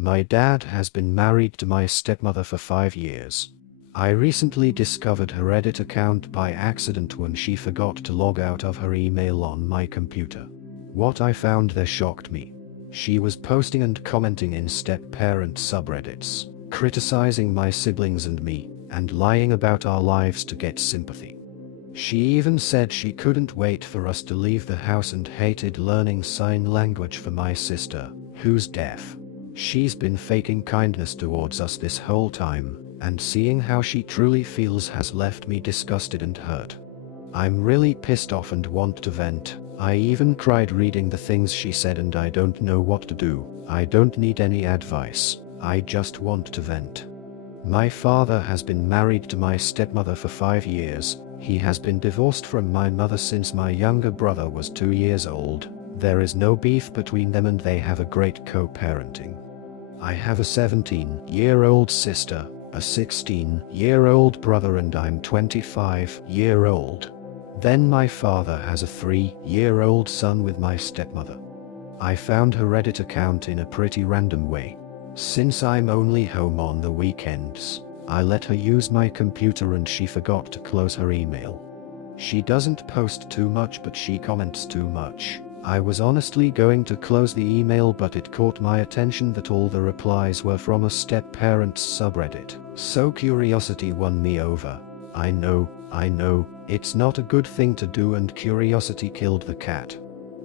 My dad has been married to my stepmother for 5 years. I recently discovered her Reddit account by accident when she forgot to log out of her email on my computer. What I found there shocked me. She was posting and commenting in step-parent subreddits, criticizing my siblings and me, and lying about our lives to get sympathy. She even said she couldn't wait for us to leave the house and hated learning sign language for my sister, who's deaf. She's been faking kindness towards us this whole time, and seeing how she truly feels has left me disgusted and hurt. I'm really pissed off and want to vent. I even tried reading the things she said and I don't know what to do. I don't need any advice. I just want to vent. My father has been married to my stepmother for 5 years. He has been divorced from my mother since my younger brother was 2 years old. There is no beef between them and they have a great co-parenting. I have a 17-year-old sister, a 16-year-old brother, and I'm 25-year-old. Then my father has a 3-year-old son with my stepmother. I found her Reddit account in a pretty random way. Since I'm only home on the weekends, I let her use my computer and she forgot to close her email. She doesn't post too much but she comments too much. I was honestly going to close the email but it caught my attention that all the replies were from a step-parents subreddit, so curiosity won me over. I know, it's not a good thing to do and curiosity killed the cat.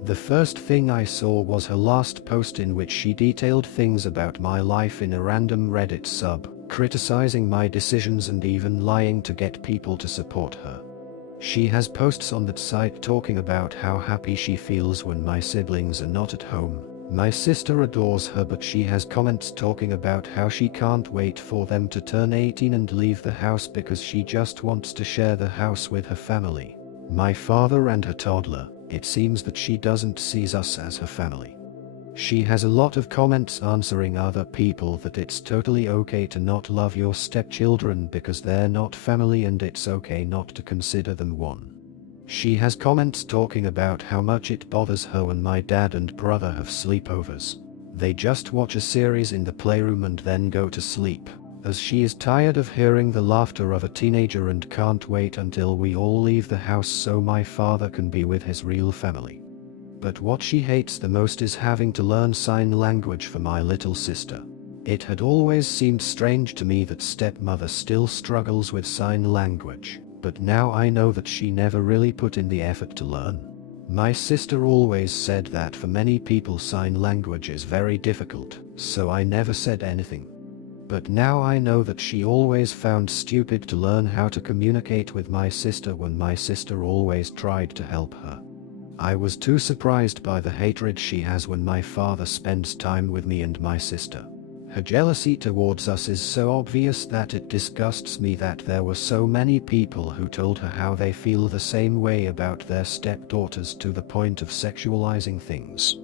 The first thing I saw was her last post in which she detailed things about my life in a random Reddit sub, criticizing my decisions and even lying to get people to support her. She has posts on that site talking about how happy she feels when my siblings are not at home. My sister adores her but she has comments talking about how she can't wait for them to turn 18 and leave the house because she just wants to share the house with her family. My father and her toddler, it seems that she doesn't see us as her family. She has a lot of comments answering other people that it's totally okay to not love your stepchildren because they're not family and it's okay not to consider them one. She has comments talking about how much it bothers her when my dad and brother have sleepovers. They just watch a series in the playroom and then go to sleep, as she is tired of hearing the laughter of a teenager and can't wait until we all leave the house so my father can be with his real family. But what she hates the most is having to learn sign language for my little sister. It had always seemed strange to me that stepmother still struggles with sign language, but now I know that she never really put in the effort to learn. My sister always said that for many people sign language is very difficult, so I never said anything. But now I know that she always found stupid to learn how to communicate with my sister when my sister always tried to help her. I was too surprised by the hatred she has when my father spends time with me and my sister. Her jealousy towards us is so obvious that it disgusts me that there were so many people who told her how they feel the same way about their stepdaughters to the point of sexualizing things.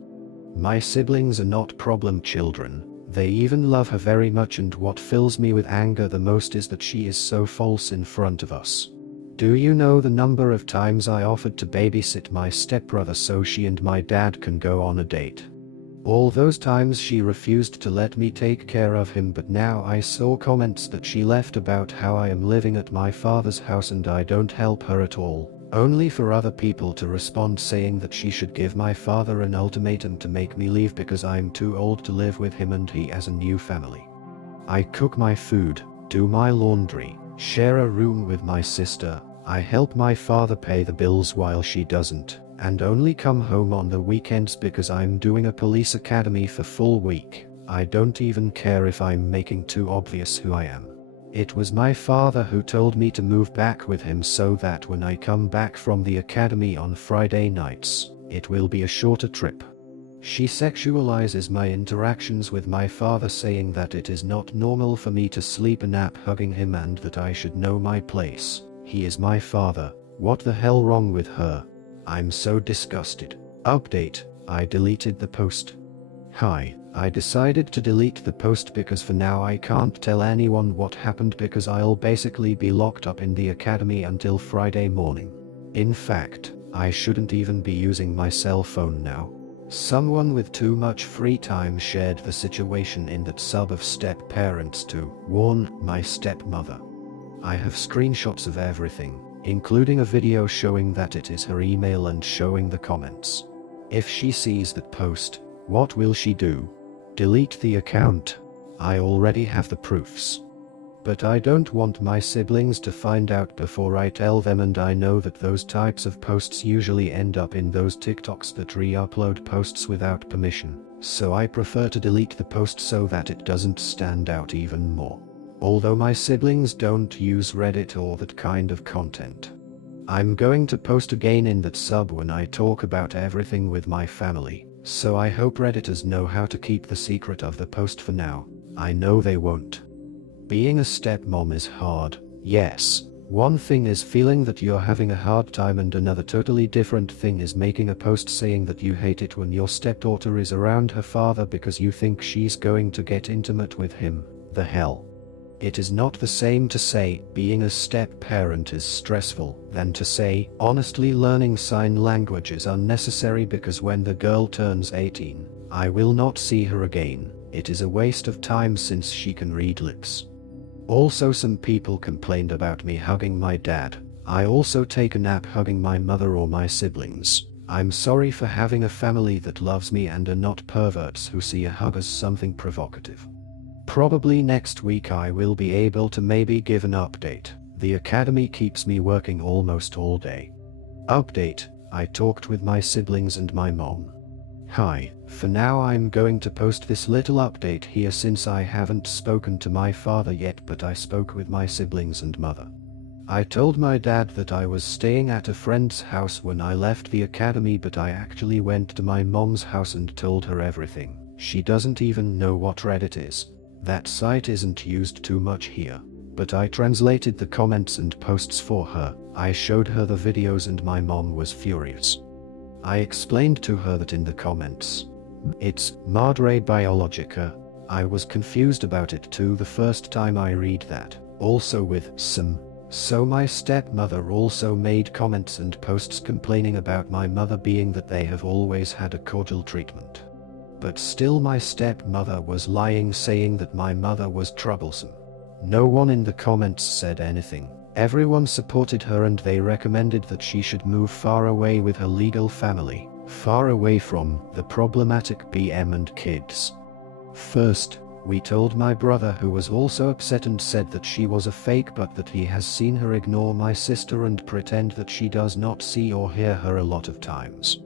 My siblings are not problem children. They even love her very much, and what fills me with anger the most is that she is so false in front of us. Do you know the number of times I offered to babysit my stepbrother so she and my dad can go on a date? All those times she refused to let me take care of him, but now I saw comments that she left about how I am living at my father's house and I don't help her at all, only for other people to respond saying that she should give my father an ultimatum to make me leave because I'm too old to live with him and he has a new family. I cook my food, do my laundry, share a room with my sister. I help my father pay the bills while she doesn't, and only come home on the weekends because I'm doing a police academy for full week. I don't even care if I'm making too obvious who I am. It was my father who told me to move back with him so that when I come back from the academy on Friday nights, it will be a shorter trip. She sexualizes my interactions with my father, saying that it is not normal for me to sleep a nap hugging him and that I should know my place. He is my father. What the hell wrong with her? I'm so disgusted. Update: I deleted the post. Hi, I decided to delete the post because for now I can't tell anyone what happened because I'll basically be locked up in the academy until Friday morning. In fact, I shouldn't even be using my cell phone now. Someone with too much free time shared the situation in that sub of step parents to warn my stepmother. I have screenshots of everything, including a video showing that it is her email and showing the comments. If she sees that post, what will she do? Delete the account? I already have the proofs. But I don't want my siblings to find out before I tell them, and I know that those types of posts usually end up in those TikToks that re-upload posts without permission, so I prefer to delete the post so that it doesn't stand out even more. Although my siblings don't use Reddit or that kind of content. I'm going to post again in that sub when I talk about everything with my family, so I hope Redditors know how to keep the secret of the post for now. I know they won't. Being a stepmom is hard, yes. One thing is feeling that you're having a hard time, and another totally different thing is making a post saying that you hate it when your stepdaughter is around her father because you think she's going to get intimate with him. The hell. It is not the same to say being a step-parent is stressful than to say honestly learning sign language is unnecessary because when the girl turns 18, I will not see her again. It is a waste of time since she can read lips. Also, some people complained about me hugging my dad. I also take a nap hugging my mother or my siblings. I'm sorry for having a family that loves me and are not perverts who see a hug as something provocative. Probably next week I will be able to maybe give an update. The academy keeps me working almost all day. Update: I talked with my siblings and my mom. Hi, for now I'm going to post this little update here since I haven't spoken to my father yet, but I spoke with my siblings and mother. I told my dad that I was staying at a friend's house when I left the academy, but I actually went to my mom's house and told her everything. She doesn't even know what Reddit is. That site isn't used too much here. But I translated the comments and posts for her. I showed her the videos and my mom was furious. I explained to her that in the comments, it's Madre Biologica. I was confused about it too the first time I read that, also with some. So my stepmother also made comments and posts complaining about my mother, being that they have always had a cordial treatment. But still my stepmother was lying, saying that my mother was troublesome. No one in the comments said anything. Everyone supported her and they recommended that she should move far away with her legal family, far away from the problematic BM and kids. First, we told my brother, who was also upset and said that she was a fake, but that he has seen her ignore my sister and pretend that she does not see or hear her a lot of times.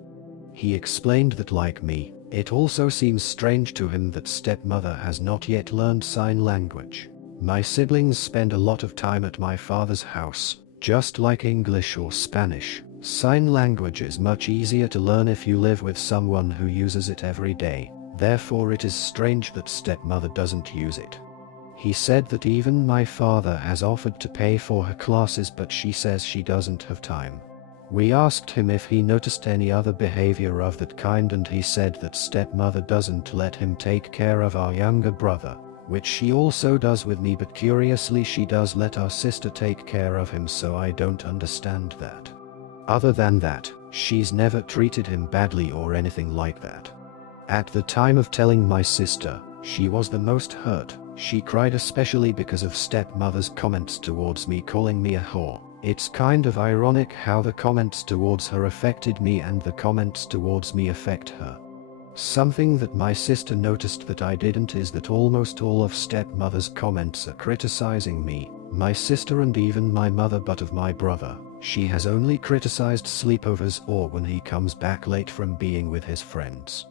He explained that, like me, it also seems strange to him that stepmother has not yet learned sign language. My siblings spend a lot of time at my father's house. Just like English or Spanish, sign language is much easier to learn if you live with someone who uses it every day. Therefore it is strange that stepmother doesn't use it. He said that even my father has offered to pay for her classes, but she says she doesn't have time. We asked him if he noticed any other behavior of that kind, and he said that stepmother doesn't let him take care of our younger brother, which she also does with me, but curiously she does let our sister take care of him, so I don't understand that. Other than that, she's never treated him badly or anything like that. At the time of telling my sister, she was the most hurt. She cried, especially because of stepmother's comments towards me, calling me a whore. It's kind of ironic how the comments towards her affected me and the comments towards me affect her. Something that my sister noticed that I didn't is that almost all of stepmother's comments are criticizing me, my sister and even my mother, but of my brother, she has only criticized sleepovers or when he comes back late from being with his friends.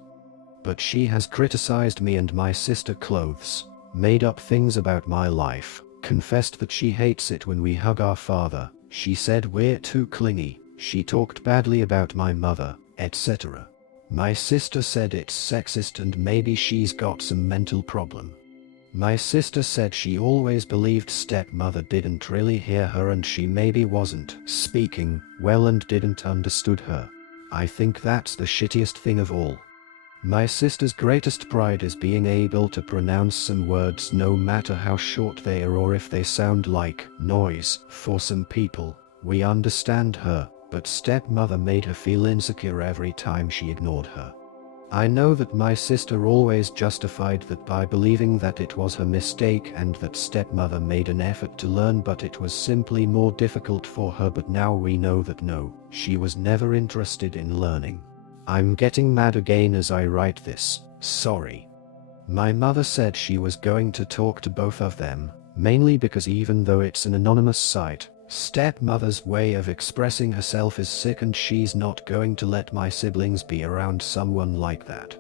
But she has criticized me and my sister clothes, made up things about my life, confessed that she hates it when we hug our father, she said we're too clingy, she talked badly about my mother, etc. My sister said it's sexist and maybe she's got some mental problem. My sister said she always believed stepmother didn't really hear her and she maybe wasn't speaking well and didn't understood her. I think that's the shittiest thing of all. My sister's greatest pride is being able to pronounce some words no matter how short they are or if they sound like noise. For some people, we understand her, but stepmother made her feel insecure every time she ignored her. I know that my sister always justified that by believing that it was her mistake and that stepmother made an effort to learn, but it was simply more difficult for her. But now we know that no, she was never interested in learning. I'm getting mad again as I write this, sorry. My mother said she was going to talk to both of them, mainly because even though it's an anonymous site, stepmother's way of expressing herself is sick and she's not going to let my siblings be around someone like that.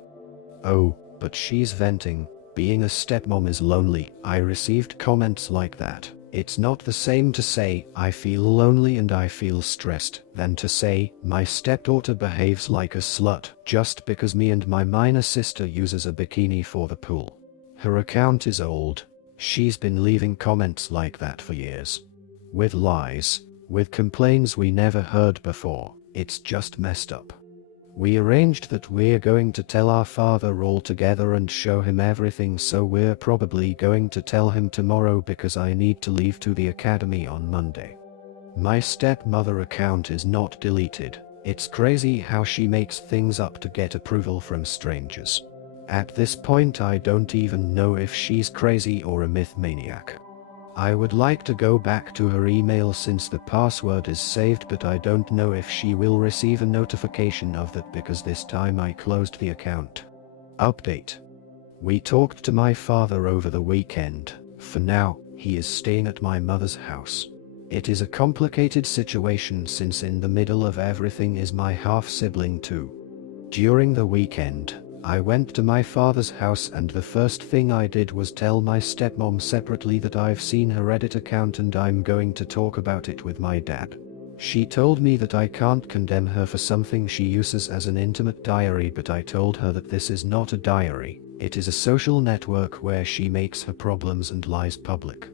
Oh, but she's venting. Being a stepmom is lonely. I received comments like that. It's not the same to say, I feel lonely and I feel stressed, than to say, my stepdaughter behaves like a slut just because me and my minor sister uses a bikini for the pool. Her account is old. She's been leaving comments like that for years. With lies, with complaints we never heard before. It's just messed up. We arranged that we're going to tell our father all together and show him everything, so we're probably going to tell him tomorrow because I need to leave to the academy on Monday. My stepmother account is not deleted. It's crazy how she makes things up to get approval from strangers. At this point I don't even know if she's crazy or a myth maniac. I would like to go back to her email since the password is saved, but I don't know if she will receive a notification of that because this time I closed the account. Update. We talked to my father over the weekend. For now, he is staying at my mother's house. It is a complicated situation since in the middle of everything is my half-sibling too. During the weekend, I went to my father's house and the first thing I did was tell my stepmom separately that I've seen her Reddit account and I'm going to talk about it with my dad. She told me that I can't condemn her for something she uses as an intimate diary, but I told her that this is not a diary, it is a social network where she makes her problems and lies public.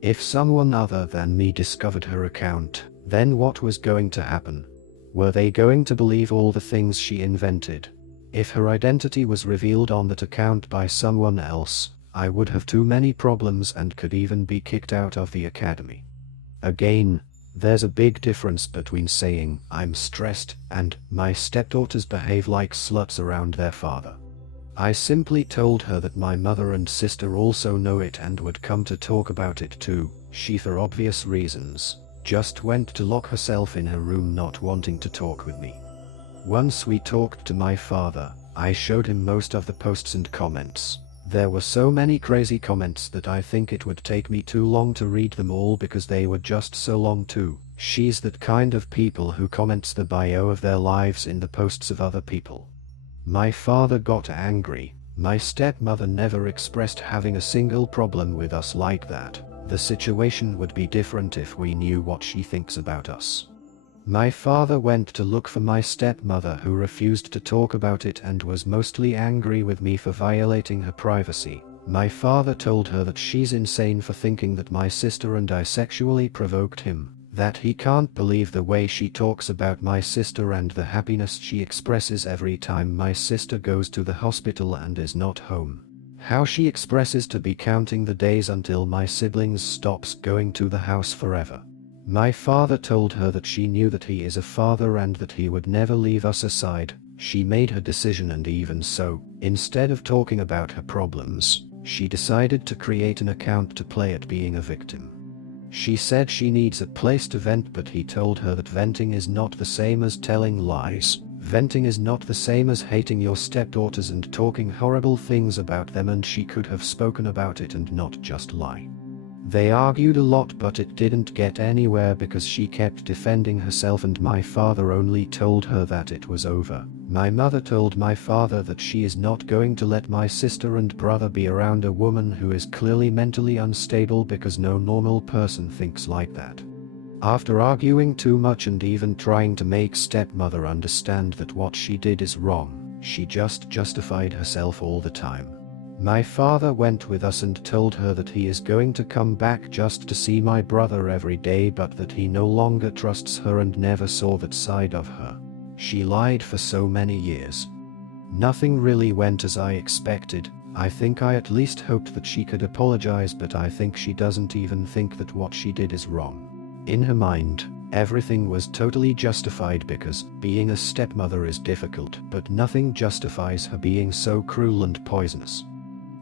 If someone other than me discovered her account, then what was going to happen? Were they going to believe all the things she invented? If her identity was revealed on that account by someone else, I would have too many problems and could even be kicked out of the academy. Again, there's a big difference between saying, I'm stressed, and, my stepdaughters behave like sluts around their father. I simply told her that my mother and sister also know it and would come to talk about it too. She, for obvious reasons, just went to lock herself in her room not wanting to talk with me. Once we talked to my father, I showed him most of the posts and comments. There were so many crazy comments that I think it would take me too long to read them all because they were just so long too. She's that kind of people who comments the bio of their lives in the posts of other people. My father got angry. My stepmother never expressed having a single problem with us like that. The situation would be different if we knew what she thinks about us. My father went to look for my stepmother, who refused to talk about it and was mostly angry with me for violating her privacy. My father told her that she's insane for thinking that my sister and I sexually provoked him, that he can't believe the way she talks about my sister and the happiness she expresses every time my sister goes to the hospital and is not home. How she expresses to be counting the days until my siblings stops going to the house forever. My father told her that she knew that he is a father and that he would never leave us aside. She made her decision, and even so, instead of talking about her problems, she decided to create an account to play at being a victim. She said she needs a place to vent, but he told her that venting is not the same as telling lies. Venting is not the same as hating your stepdaughters and talking horrible things about them, and she could have spoken about it and not just lie. They argued a lot, but it didn't get anywhere because she kept defending herself, and my father only told her that it was over. My mother told my father that she is not going to let my sister and brother be around a woman who is clearly mentally unstable because no normal person thinks like that. After arguing too much and even trying to make stepmother understand that what she did is wrong, she just justified herself all the time. My father went with us and told her that he is going to come back just to see my brother every day, but that he no longer trusts her and never saw that side of her. She lied for so many years. Nothing really went as I expected. I think I at least hoped that she could apologize, but I think she doesn't even think that what she did is wrong. In her mind, Everything was totally justified because being a stepmother is difficult, but nothing justifies her being so cruel and poisonous.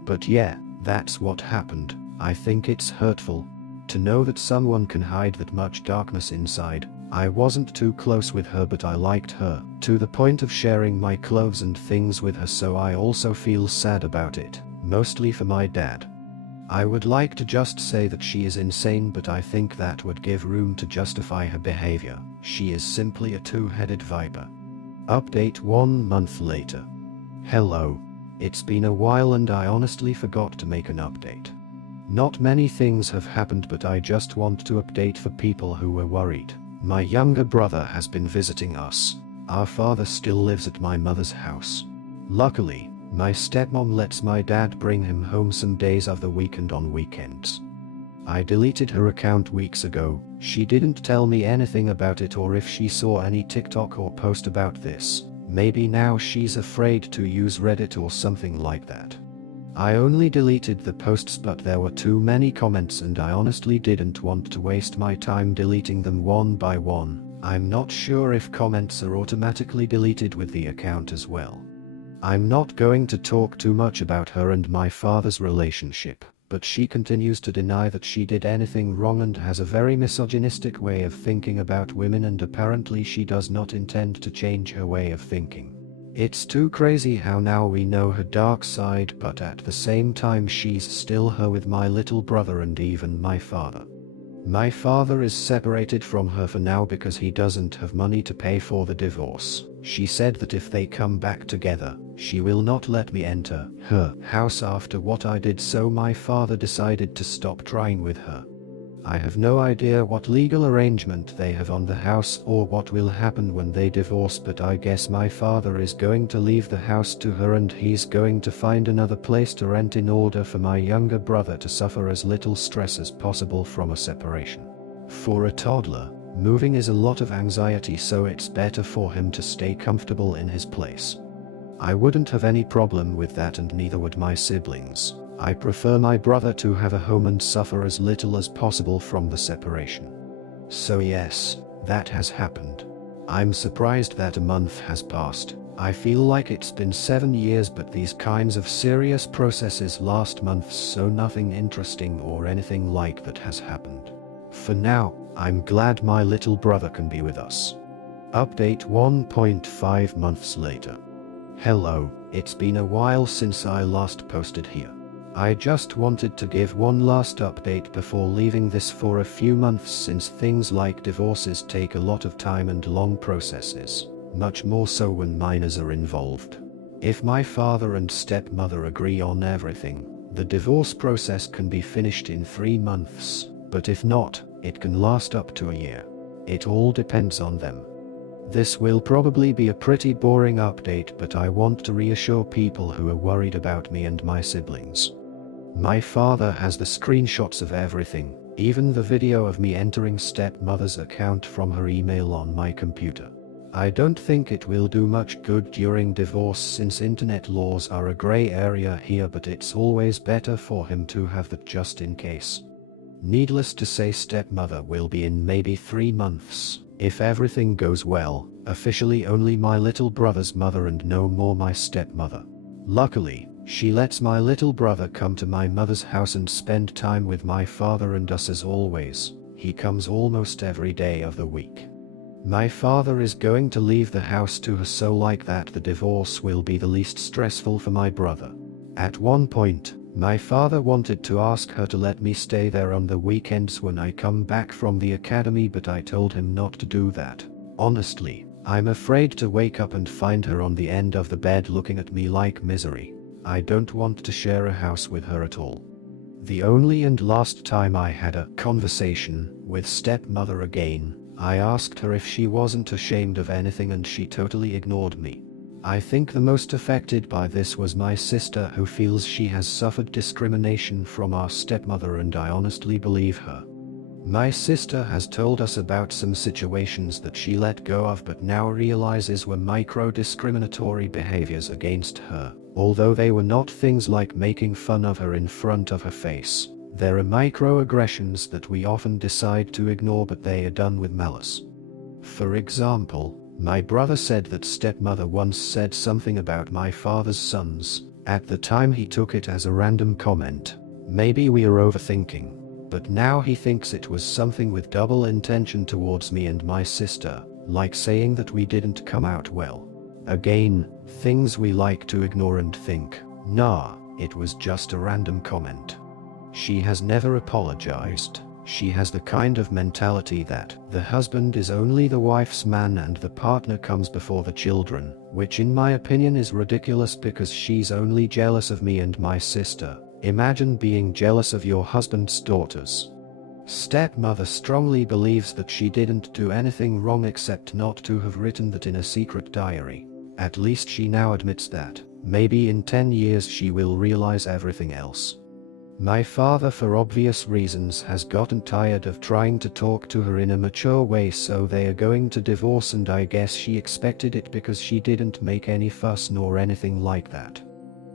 But yeah, that's what happened. I think it's hurtful to know that someone can hide that much darkness inside. I wasn't too close with her, but I liked her to the point of sharing my clothes and things with her, so I also feel sad about it, mostly for my dad. I would like to just say that she is insane, but I think that would give room to justify her behavior. She is simply a two-headed viper. Update 1 month later. Hello. It's been a while and I honestly forgot to make an update. Not many things have happened, but I just want to update for people who were worried. My younger brother has been visiting us. Our father still lives at my mother's house. Luckily, my stepmom lets my dad bring him home some days of the week and on weekends. I deleted her account weeks ago. She didn't tell me anything about it or if she saw any TikTok or post about this. Maybe now she's afraid to use Reddit or something like that. I only deleted the posts, but there were too many comments and I honestly didn't want to waste my time deleting them one by one. I'm not sure if comments are automatically deleted with the account as well. I'm not going to talk too much about her and my father's relationship, but she continues to deny that she did anything wrong and has a very misogynistic way of thinking about women, and apparently she does not intend to change her way of thinking. It's too crazy how now we know her dark side, but at the same time she's still her with my little brother and even my father. My father is separated from her for now because he doesn't have money to pay for the divorce. She said that if they come back together, she will not let me enter her house after what I did, so my father decided to stop trying with her. I have no idea what legal arrangement they have on the house or what will happen when they divorce, but I guess my father is going to leave the house to her and he's going to find another place to rent in order for my younger brother to suffer as little stress as possible from a separation. For a toddler, moving is a lot of anxiety, so it's better for him to stay comfortable in his place. I wouldn't have any problem with that, and neither would my siblings. I prefer my brother to have a home and suffer as little as possible from the separation. So yes, that has happened. I'm surprised that a month has passed. I feel like it's been 7 years, but these kinds of serious processes last months, so nothing interesting or anything like that has happened. For now, I'm glad my little brother can be with us. Update 1.5 months later. Hello, it's been a while since I last posted here. I just wanted to give one last update before leaving this for a few months, since things like divorces take a lot of time and long processes, much more so when minors are involved. If my father and stepmother agree on everything, the divorce process can be finished in 3 months, but if not, it can last up to a year. It all depends on them. This will probably be a pretty boring update, but I want to reassure people who are worried about me and my siblings. My father has the screenshots of everything, even the video of me entering stepmother's account from her email on my computer. I don't think it will do much good during divorce, since internet laws are a gray area here, but it's always better for him to have that just in case. Needless to say, stepmother will be in maybe 3 months, if everything goes well, officially only my little brother's mother and no more my stepmother. Luckily, she lets my little brother come to my mother's house and spend time with my father and us as always. He comes almost every day of the week. My father is going to leave the house to her, so like that the divorce will be the least stressful for my brother. At one point, my father wanted to ask her to let me stay there on the weekends when I come back from the academy, but I told him not to do that. Honestly, I'm afraid to wake up and find her on the end of the bed looking at me like misery. I don't want to share a house with her at all. The only and last time I had a conversation with stepmother again, I asked her if she wasn't ashamed of anything and she totally ignored me. I think the most affected by this was my sister, who feels she has suffered discrimination from our stepmother, and I honestly believe her. My sister has told us about some situations that she let go of but now realizes were micro-discriminatory behaviors against her. Although they were not things like making fun of her in front of her face, There are microaggressions that we often decide to ignore, but they are done with malice. For example, my brother said that stepmother once said something about my father's sons. At the time he took it as a random comment. Maybe we are overthinking. But now he thinks it was something with double intention towards me and my sister, like saying that we didn't come out well. Again, things we like to ignore and think, nah, it was just a random comment. She has never apologized. She has the kind of mentality that the husband is only the wife's man and the partner comes before the children, which in my opinion is ridiculous because she's only jealous of me and my sister. Imagine being jealous of your husband's daughters. Stepmother strongly believes that she didn't do anything wrong except not to have written that in a secret diary. At least she now admits that. Maybe in 10 years she will realize everything else. My father, for obvious reasons, has gotten tired of trying to talk to her in a mature way, so they are going to divorce, and I guess she expected it because she didn't make any fuss nor anything like that.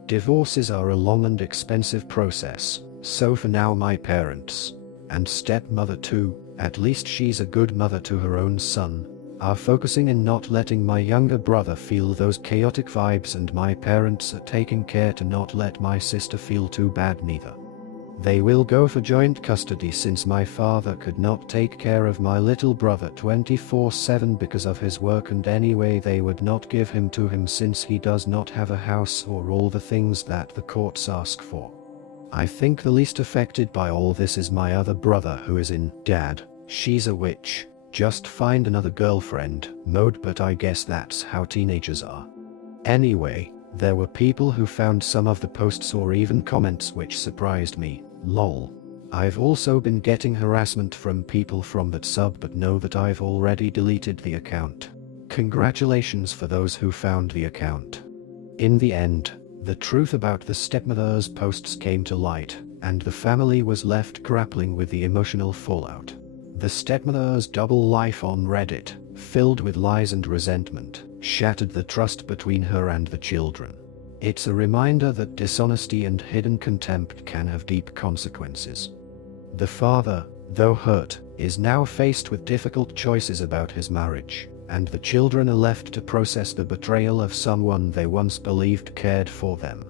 Divorces are a long and expensive process, so for now my parents, and stepmother too, at least she's a good mother to her own son, are focusing in not letting my younger brother feel those chaotic vibes, and my parents are taking care to not let my sister feel too bad neither. They will go for joint custody since my father could not take care of my little brother 24/7 because of his work, and anyway they would not give him to him since he does not have a house or all the things that the courts ask for. I think the least affected by all this is my other brother, who is in "Dad, she's a witch, just find another girlfriend" mode, but I guess that's how teenagers are. Anyway, there were people who found some of the posts or even comments which surprised me. Lol. I've also been getting harassment from people from that sub, but know that I've already deleted the account. Congratulations for those who found the account. In the end, the truth about the stepmother's posts came to light, and the family was left grappling with the emotional fallout. The stepmother's double life on Reddit, filled with lies and resentment, shattered the trust between her and the children. It's a reminder that dishonesty and hidden contempt can have deep consequences. The father, though hurt, is now faced with difficult choices about his marriage, and the children are left to process the betrayal of someone they once believed cared for them.